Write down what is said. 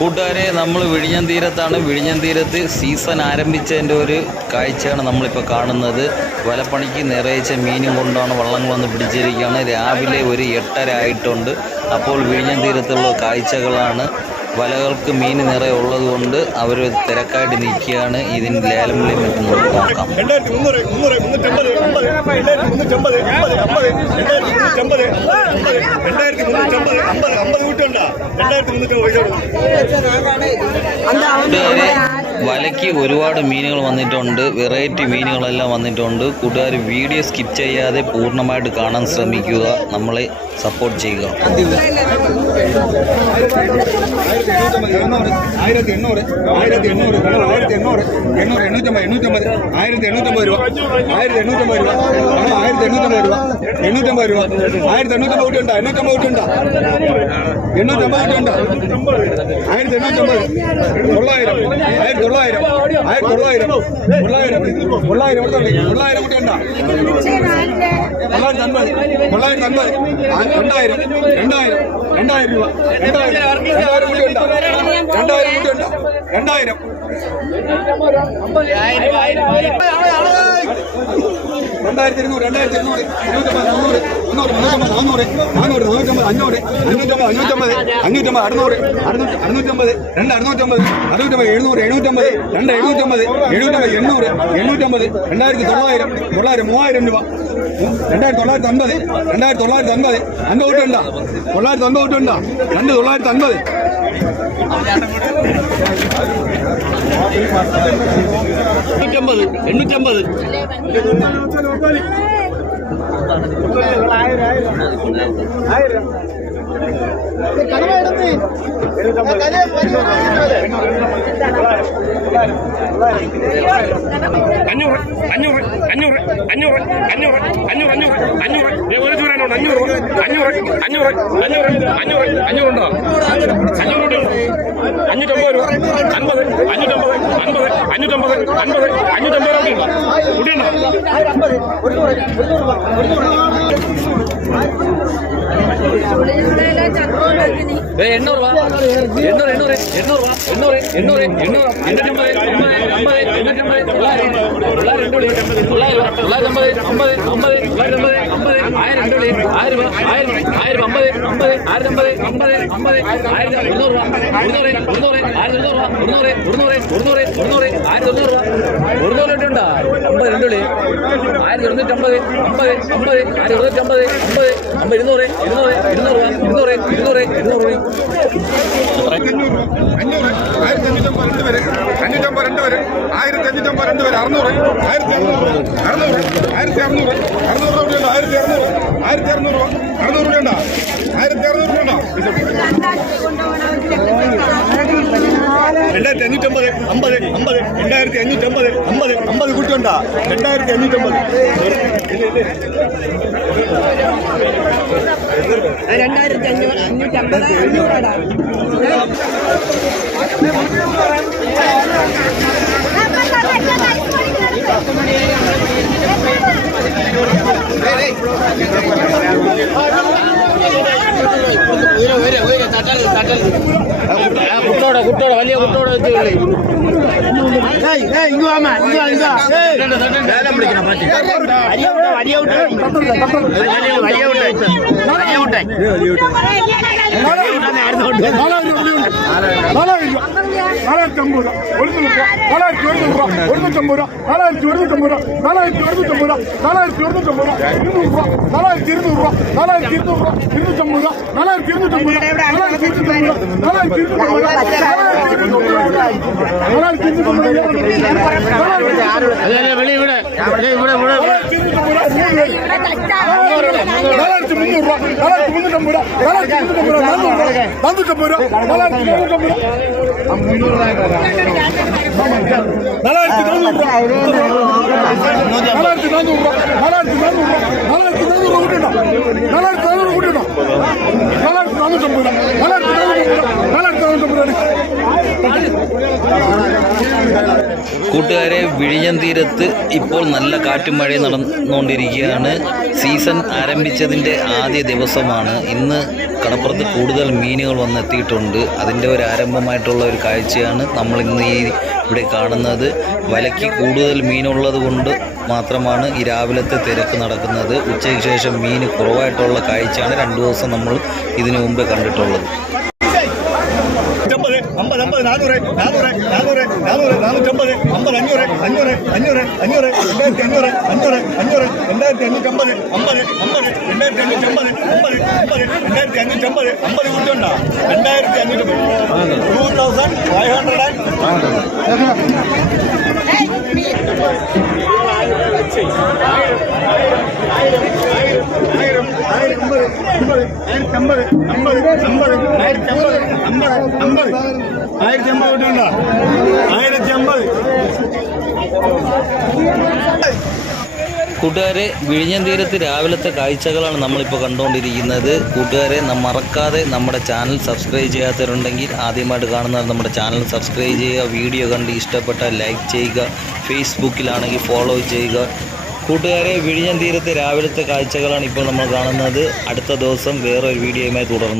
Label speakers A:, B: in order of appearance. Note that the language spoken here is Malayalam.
A: കൂട്ടുകാരെ നമ്മൾ വിഴിഞ്ഞം തീരത്താണ്. വിഴിഞ്ഞം തീരത്ത് സീസൺ ആരംഭിച്ചതിന്റെ ഒരു കാഴ്ചയാണ് നമ്മളിപ്പോൾ കാണുന്നത്. വലപ്പണിക്ക് നിറയിച്ച മീനും കൊണ്ടാണ് വള്ളങ്ങൾ വന്ന് പിടിച്ചിരിക്കുകയാണ്. രാവിലെ ഒരു എട്ടര ആയിട്ടുണ്ട്. അപ്പോൾ വിഴിഞ്ഞം തീരത്തുള്ള കാഴ്ചകളാണ്. വലകൾക്ക് മീൻ നിറയെ ഉള്ളതുകൊണ്ട് അവർ തിരക്കായിട്ട് നിൽക്കുകയാണ്. ഇതിന് ലേലം വിളിയും മറ്റും നോക്കാം.
B: രണ്ടായിരത്തി
A: വലയ്ക്ക് ഒരുപാട് മീനുകൾ വന്നിട്ടുണ്ട് വെറൈറ്റി മീനുകളെല്ലാം വന്നിട്ടുണ്ട് കൂട്ടുകാർ വീഡിയോ സ്കിപ്പ് ചെയ്യാതെ പൂർണമായിട്ട് കാണാൻ ശ്രമിക്കുക നമ്മളെ സപ്പോർട്ട് ചെയ്യുക
B: ആയിരത്തി എണ്ണൂറ് ആയിരത്തി എണ്ണൂറ് ആയിരത്തി എണ്ണൂറ് എണ്ണൂറ് എണ്ണൂറ്റമ്പത് എണ്ണൂറ്റമ്പത് ആയിരത്തി എണ്ണൂറ്റമ്പത് രൂപ ആയിരത്തി എണ്ണൂറ്റമ്പത് രൂപ ആയിരത്തി എണ്ണൂറ്റമ്പത് രൂപ എണ്ണൂറ്റമ്പത് രൂപ ആയിരത്തി എണ്ണൂറ്റമ്പത് രൂപ എണ്ണൂറ്റമ്പത് കൂട്ടിയുണ്ടോ എണ്ണൂറ്റമ്പത് കൂട്ടിയുണ്ടോ ആയിരത്തി എണ്ണൂറ്റമ്പത് തൊള്ളായിരം ആയിരത്തി തൊള്ളായിരം. ആയിരത്തി തൊള്ളായിരം തൊള്ളായിരം തൊള്ളായിരം തൊള്ളായിരം കൂട്ടിയുണ്ടോ തൊള്ളായിരത്തി അൻപത് തൊള്ളായിരത്തി അൻപത് രണ്ടായിരം. രണ്ടായിരം. രണ്ടായിരം രൂപ. രണ്ടായിരം. രണ്ടായിരം കൂട്ടിയുണ്ടോ രണ്ടായിരം കൂട്ടിയുണ്ടോ രണ്ടായിരം. രണ്ടായിരത്തി ഇരുന്നൂറ് രണ്ടായിരത്തി ഇരുന്നൂറ് ഇരുന്നൂറ്റമ്പത് മുന്നൂറ് മുന്നൂറ് മുന്നൂറ്റമ്പത് നാന്നൂറ് നാന്നൂറ് നാനൂറ്റമ്പത് അഞ്ഞൂറ് അഞ്ഞൂറ്റമ്പത് അഞ്ഞൂറ്റമ്പത് അഞ്ഞൂറ്റമ്പത് അറുന്നൂറ് അറുന്നൂറ്റി അറുന്നൂറ്റമ്പത് രണ്ട് അറുന്നൂറ്റമ്പത് അറുന്നൂറ്റമ്പത് എഴുന്നൂറ് എഴുന്നൂറ്റമ്പത് രണ്ട് എഴുന്നൂറ്റമ്പത് എഴുന്നൂറ്റമ്പത് എണ്ണൂറ് എണ്ണൂറ്റമ്പത് രണ്ടായിരത്തി തൊള്ളായിരം തൊള്ളായിരം മൂവായിരം രൂപ. രണ്ടായിരത്തി തൊള്ളായിരത്തി അൻപത് രണ്ടായിരത്തി തൊള്ളായിരത്തി അൻപത്. അൻപത് കൂട്ടുണ്ടോ തൊള്ളായിരത്തി അൻപത് കൂട്ടുണ്ടോ രണ്ട് തൊള്ളായിരത്തി അൻപത്. എണ്ണൂറ്റമ്പത് എണ്ണൂറ്റമ്പത്.
C: അഞ്ഞൂറ് അഞ്ഞൂറ് അഞ്ഞൂറ് അഞ്ഞൂറ് അഞ്ഞൂറ് അഞ്ഞൂറ് അഞ്ഞൂറ് അഞ്ഞൂറ് ഒരു ചൂരാനുണ്ട് അഞ്ഞൂറ് അഞ്ഞൂറ് അഞ്ഞൂറ് അഞ്ഞൂറ് അഞ്ഞൂറ് അഞ്ഞൂറുണ്ടോ അഞ്ഞൂറുണ്ട് അഞ്ഞൂറ്റമ്പത് രൂപ അൻപത് അഞ്ഞൂറ്റമ്പത് അൻപത് അഞ്ഞൂറ്റമ്പത് അൻപത് അഞ്ഞൂറ്റമ്പത് രൂപ
D: എണ്ണൂറ് എണ്ണൂറ് എണ്ണൂറ് രൂപ എണ്ണൂറ് എണ്ണൂറ് എണ്ണൂറ് എണ്ണൂറ്റമ്പത് അമ്പത് എണ്ണൂറ്റമ്പത് തൊള്ളായിരം തൊള്ളായിരം രൂപ തൊള്ളായിരത്തി അമ്പത് അമ്പത് തൊള്ളായിരത്തി അമ്പത് ആയിരം രണ്ട് ആയിരം രൂപ ആയിരം ആയിരം അമ്പത് അമ്പത് ആയിരത്തി അമ്പത് അമ്പത് അമ്പത് ആയിരത്തി ഇരുന്നൂറ് രൂപ ഇരുന്നൂറ് ഇരുന്നൂറ് ആയിരത്തി ഇരുന്നൂറ് രൂപ ഇരുന്നൂറ് ഇരുന്നൂറ് ഇരുന്നൂറ് ഇരുന്നൂറ് ആയിരത്തി ഇരുന്നൂറ് രൂപ ഇരുന്നൂറ് ഇട്ടുണ്ടോ അമ്പത് രണ്ട് വിളി ആയിരത്തി ഇരുന്നൂറ് ഇരുന്നൂറ് ഇരുന്നൂറ് രൂപ ഇരുന്നൂറ് ഇരുന്നൂറ് ഇരുന്നൂറ്.
B: അഞ്ഞൂറ് ആയിരത്തി അഞ്ഞൂറ്റമ്പത് രണ്ട് വരെ അഞ്ഞൂറ്റമ്പത് രണ്ട് വരെ ആയിരത്തി അഞ്ഞൂറ്റമ്പത് രണ്ട് വരെ അറുന്നൂറ് ആയിരത്തി അറുന്നൂറ് അറുന്നൂറ് ആയിരത്തി അറുന്നൂറ് അറുന്നൂറ് രൂപ ഉണ്ടോ ആയിരത്തി അറുന്നൂറ് ആയിരത്തി അറുന്നൂറ് അറുന്നൂറ് രൂപ ഉണ്ടോ ആയിരത്തി അറുന്നൂറ് രൂപ ഉണ്ടോ രണ്ടായിരത്തി അഞ്ഞൂറ്റമ്പത് അമ്പത് അമ്പത് രണ്ടായിരത്തി അഞ്ഞൂറ്റമ്പത് അമ്പത് അമ്പത് കുട്ടിയുണ്ടോ രണ്ടായിരത്തി അഞ്ഞൂറ്റമ്പത്
E: രണ്ടായിരത്തി അഞ്ഞൂറ് അഞ്ഞൂറ്റമ്പത് അഞ്ഞൂറാടാ
B: நாலாயிரத்தி ஐம்பது ரூபா நாலாயிரத்தி ஒருநூத்தி ஐம்பது ரூபா நாலாயிரத்தி ஒருநூத்தி ஐம்பது ரூபா நாலாயிரத்தி ஒருநூத்தி ஐம்பது ரூபா நாலாயிரத்தி ஒருநூத்தி ஐம்பது நாலாயிரத்தி இருநூறு ரூபா நாலாயிரத்தி இருநூறு ரூபா நாலாயிரத்தி இருநூறு நாலாயிரத்தி இருநூத்தி
D: ஐம்பது ரூபா நாலாயிரத்தி இருநூத்தி ஐம்பது
B: ரூபா நாலாயிரத்தி இருநூத்தி ஐம்பது ரூபா நாலாயிரத்தி இருநூத்தி ஐம்பது வெளியே விட வெளியே விட விட நாலாயிரத்தி முந்நூறு ரூபா நாலாயிரத்தி முந்நூற்றி ஐம்பது ரூபா நாலாயிரத்தி முந்நூற்றி ஐம்பது ரூபா நானூற்றி ஐம்பது ரூபா நாலாயிரத்தி முந்நூற்றி ஐம்பது ரூபா நாலாயிரத்தி நானூறு ரூபா நாலாயிரத்தி நானூறு ரூபா நாலாயிரத்தி நானூறு ரூபா நாலாயிரத்தி
A: நானூறு ரூபா തീരത്ത് ഇപ്പോൾ നല്ല കാറ്റും മഴയും നടന്നുകൊണ്ടിരിക്കുകയാണ്. സീസൺ ആരംഭിച്ചതിന്റെ ആദ്യ ദിവസമാണ്. ഇന്ന് കടപ്പുറത്ത് കൂടുതൽ മീനുകൾ വന്നെത്തിയിട്ടുണ്ട്. അതിന്റെ ഒരു ആരംഭമായിട്ടുള്ള ഒരു കാഴ്ചയാണ് നമ്മൾ ഇന്ന് ഈ ഇവിടെ കാണുന്നത്. വലയ്ക്ക് കൂടുതൽ മീനുള്ളത് കൊണ്ട് മാത്രമാണ് ഈ രാവിലത്തെ തിരക്ക് നടക്കുന്നത്. ഉച്ചയ്ക്ക് ശേഷം മീൻ കുറവായിട്ടുള്ള കാഴ്ചയാണ് രണ്ട് ദിവസം നമ്മൾ ഇതിനു മുമ്പേ കണ്ടിട്ടുള്ളത്.
C: അമ്പത് അമ്പത് അമ്പത് നാനൂറ് നാനൂറ് നാനൂറ് നാനൂറ് നാനൂറ്റമ്പത് അമ്പത് അഞ്ഞൂറ് അഞ്ഞൂറ് അഞ്ഞൂറ് അഞ്ഞൂറ് രണ്ടായിരത്തി അഞ്ഞൂറ് അഞ്ഞൂറ് അഞ്ഞൂറ് രണ്ടായിരത്തി അഞ്ഞൂറ്റമ്പത് അമ്പത് അമ്പത് രണ്ടായിരത്തി അഞ്ഞൂറ്റമ്പത് അമ്പത് അമ്പത് രണ്ടായിരത്തി അഞ്ഞൂറ്റമ്പത് അമ്പത് കൂട്ടുണ്ടോ രണ്ടായിരത്തി അഞ്ഞൂറ്റമ്പത് ടൂ തൗസൻഡ് ഫൈവ് ഹൺഡ്രഡ് ആയിരം ആയിരം അമ്പത് അമ്പത് ആയിരത്തി അമ്പത് അമ്പത് അമ്പത് ആയിരത്തി അമ്പത് അമ്പത് അമ്പത് ആയിരത്തി അമ്പത് കൂട്ടുണ്ടോ ആയിരത്തി അമ്പത്
A: കൂട്ടുകാരെ വിഴിഞ്ഞം തീരത്ത് രാവിലത്തെ കാഴ്ചകളാണ് നമ്മളിപ്പോൾ കണ്ടുകൊണ്ടിരിക്കുന്നത്. കൂട്ടുകാരെ മറക്കാതെ നമ്മുടെ ചാനൽ സബ്സ്ക്രൈബ് ചെയ്യാത്തവരുണ്ടെങ്കിൽ ആദ്യമായിട്ട് കാണുന്നവർ നമ്മുടെ ചാനൽ സബ്സ്ക്രൈബ് ചെയ്യുക വീഡിയോ കണ്ട് ഇഷ്ടപ്പെട്ട ലൈക്ക് ചെയ്യുക ഫേസ്ബുക്കിലാണെങ്കിൽ ഫോളോ ചെയ്യുക. കൂട്ടുകാരെ വിഴിഞ്ഞം തീരത്തെ രാവിലത്തെ കാഴ്ചകളാണ് ഇപ്പോൾ നമ്മൾ കാണുന്നത്. അടുത്ത ദിവസം വേറൊരു വീഡിയോയുമായി തുടർന്ന്